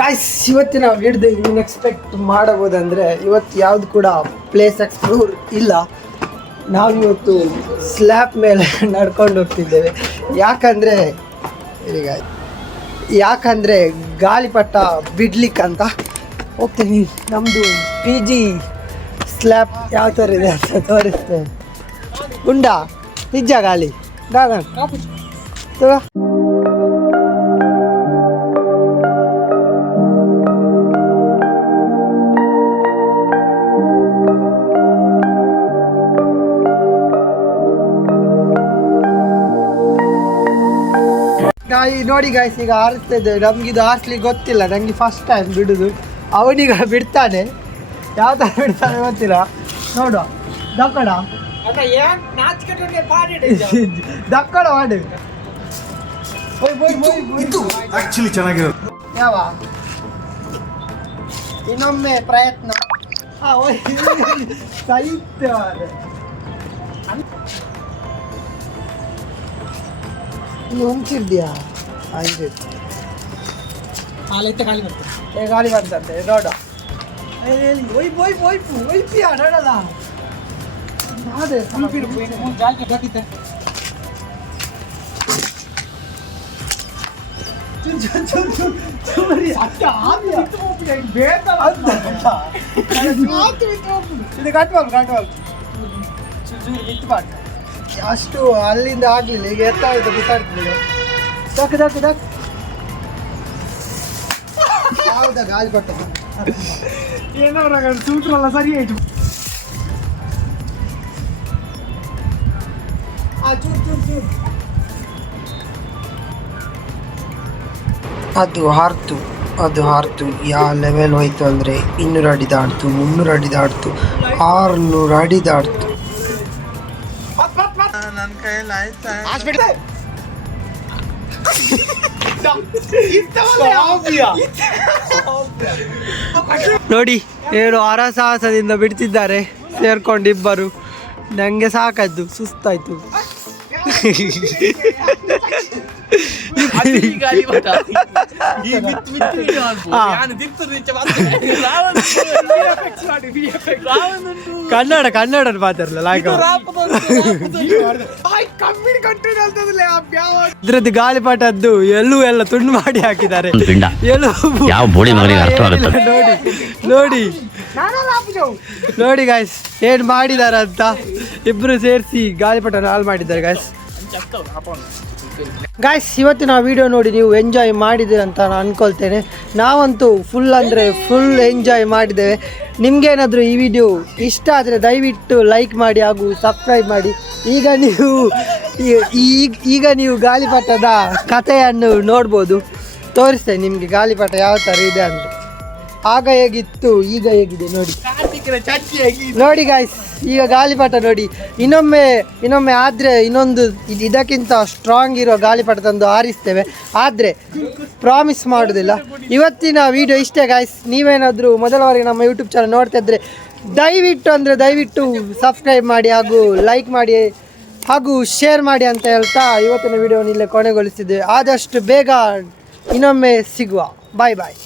Guys ಇವತ್ತಿನ ವಿಡಿಯೋದ ಏನು ಎಕ್ಸ್ಪೆಕ್ಟ್ ಮಾಡಬಹುದಂದ್ರೆ ಇವತ್ತು ಯಾವ್ದು ಕೂಡ ಪ್ಲೇಸ್ ಎಕ್ಸ್ಪ್ಲೋರ್ ಇಲ್ಲ. ನಾವಿವತ್ತು ಸ್ಲ್ಯಾಬ್ ಮೇಲೆ ನಡ್ಕೊಂಡು ಹೋಗ್ತಿದ್ದೇವೆ. ಯಾಕಂದರೆ ಗಾಳಿಪಟ ಬಿಡ್ಲಿಕ್ಕಂತ ಹೋಗ್ತೀನಿ. ನಮ್ಮದು PG ಸ್ಲ್ಯಾಬ್ ಯಾವ ಥರ ಇದೆ ಅಂತ ತೋರಿಸ್ತೇನೆ. ಉಂಡಾ ನಿಜ ಗಾಳಿ ಗಾಗನ್ ತಗೋ. ನೋಡಿ ಗಾಯ್ಸ್, ಈಗ ಹಾರಿಸ್ತಾ ಇದ್ದೇವೆ. ನಮಗಿದು ಹಾರಿಸ್ಲಿಕ್ಕೆ ಗೊತ್ತಿಲ್ಲ, ನನಗೆ ಫಸ್ಟ್ ಟೈಮ್ ಬಿಡೋದು. ಅವನೀಗ ಬಿಡ್ತಾನೆ, ಯಾವ ಥರ ಬಿಡ್ತಾನೆ ಗೊತ್ತಿಲ್ಲ. ನೋಡುವ ದಕ್ಕಡ ದಕ್ಕಡ ಮಾಡಿ ಯಾವ ಇನ್ನೊಮ್ಮೆ ಪ್ರಯತ್ನ. ಸಾಹಿತ್ಯ ಹೊಂಚಿದ್ಯಾ ಗಾಳಿ ಬರ್ತಂತೆ. ನೋಡ ನೋಡಲ್ಲ ಅಷ್ಟು ಅಲ್ಲಿಂದ ಆಗ್ಲಿಲ್ಲ. ಈಗ ಎತ್ತಾಯ್ತು ಬಿಸಾಡ್ತಿಲ್ಲ. ಹೌದಾ ಗಾಳಿ ಪಟ್ಟ ಏನೋ ಸೂತ್ರಲ್ಲ ಸರಿ ಆಯ್ತು. ಅದು ಹಾರ್ತು ಯಾವ ಲೆವೆಲ್ ಹೋಯ್ತು ಅಂದರೆ 200 ಅಡಿ ದಾಡ್ತು, 300 ಅಡಿ ದಾಡ್ತು, 600 ಅಡಿ ದಾಡ್ತು. ನನ್ನ ಕೈಯಲ್ಲಿ ಆಯ್ತಾ ನೋಡಿ ಏನು ಹರಸಾಹಸದಿಂದ ಬಿಡ್ತಿದ್ದಾರೆ ಸೇರ್ಕೊಂಡಿಬ್ಬರು. ನನಗೆ ಸಾಕಾಯ್ತು, ಸುಸ್ತಾಯ್ತು. ಕನ್ನಡ ಮಾತಾಡಲ್ಲ. ಇದ್ರದ್ದು ಗಾಳಿಪಟದ್ದು ಎಲ್ಲ ತುಂಡು ಮಾಡಿ ಹಾಕಿದ್ದಾರೆ. ನೋಡಿ ಗಾಯ್ಸ್ ಏನ್ ಮಾಡಿದಾರ ಅಂತ. ಇಬ್ರು ಸೇರಿಸಿ ಗಾಳಿಪಟ ಹಾಳು ಮಾಡಿದ್ದಾರೆ ಗಾಯ್ಸ್. ಇವತ್ತಿನ ವಿಡಿಯೋ ನೋಡಿ ನೀವು ಎಂಜಾಯ್ ಮಾಡಿದ್ದೀರಂತ ನಾನು ಅನ್ಕೊಳ್ತೇನೆ. ನಾವಂತೂ ಫುಲ್ ಎಂಜಾಯ್ ಮಾಡಿದ್ದೇವೆ. ನಿಮ್ಗೇನಾದರೂ ಈ ವಿಡಿಯೋ ಇಷ್ಟ ಆದರೆ ದಯವಿಟ್ಟು ಲೈಕ್ ಮಾಡಿ ಹಾಗೂ ಸಬ್ಸ್ಕ್ರೈಬ್ ಮಾಡಿ. ಈಗ ನೀವು ಗಾಳಿಪಟದ ಕಥೆಯನ್ನು ನೋಡ್ಬೋದು. ತೋರಿಸ್ತೇನೆ ನಿಮಗೆ ಗಾಳಿಪಟ ಯಾವ ಥರ ಇದೆ ಅಂದರೆ. ಆಗ ಹೇಗಿತ್ತು ಈಗ ಹೇಗಿದೆ ನೋಡಿ ಗಾಯ್ಸ್. ಈಗ ಗಾಳಿಪಟ ನೋಡಿ, ಇನ್ನೊಮ್ಮೆ ಆದರೆ ಇದಕ್ಕಿಂತ ಸ್ಟ್ರಾಂಗ್ ಇರೋ ಗಾಳಿಪಟ ತಂದು ಹಾರಿಸ್ತೇವೆ. ಆದರೆ ಪ್ರಾಮಿಸ್ ಮಾಡೋದಿಲ್ಲ. ಇವತ್ತಿನ ವಿಡಿಯೋ ಇಷ್ಟೇ ಗಾಯ್ಸ್. ನೀವೇನಾದರೂ ಮೊದಲ ಬಾರಿಗೆ ನಮ್ಮ ಯೂಟ್ಯೂಬ್ ಚಾನಲ್ ನೋಡ್ತಾ ಇದ್ದರೆ ದಯವಿಟ್ಟು ಸಬ್ಸ್ಕ್ರೈಬ್ ಮಾಡಿ ಹಾಗೂ ಲೈಕ್ ಮಾಡಿ ಹಾಗೂ ಶೇರ್ ಮಾಡಿ ಅಂತ ಹೇಳ್ತಾ ಇವತ್ತಿನ ವಿಡಿಯೋನ ಇಲ್ಲೇ ಕೊನೆಗೊಳಿಸಿದ್ದೇವೆ. ಆದಷ್ಟು ಬೇಗ ಇನ್ನೊಮ್ಮೆ ಸಿಗುವ. ಬಾಯ್.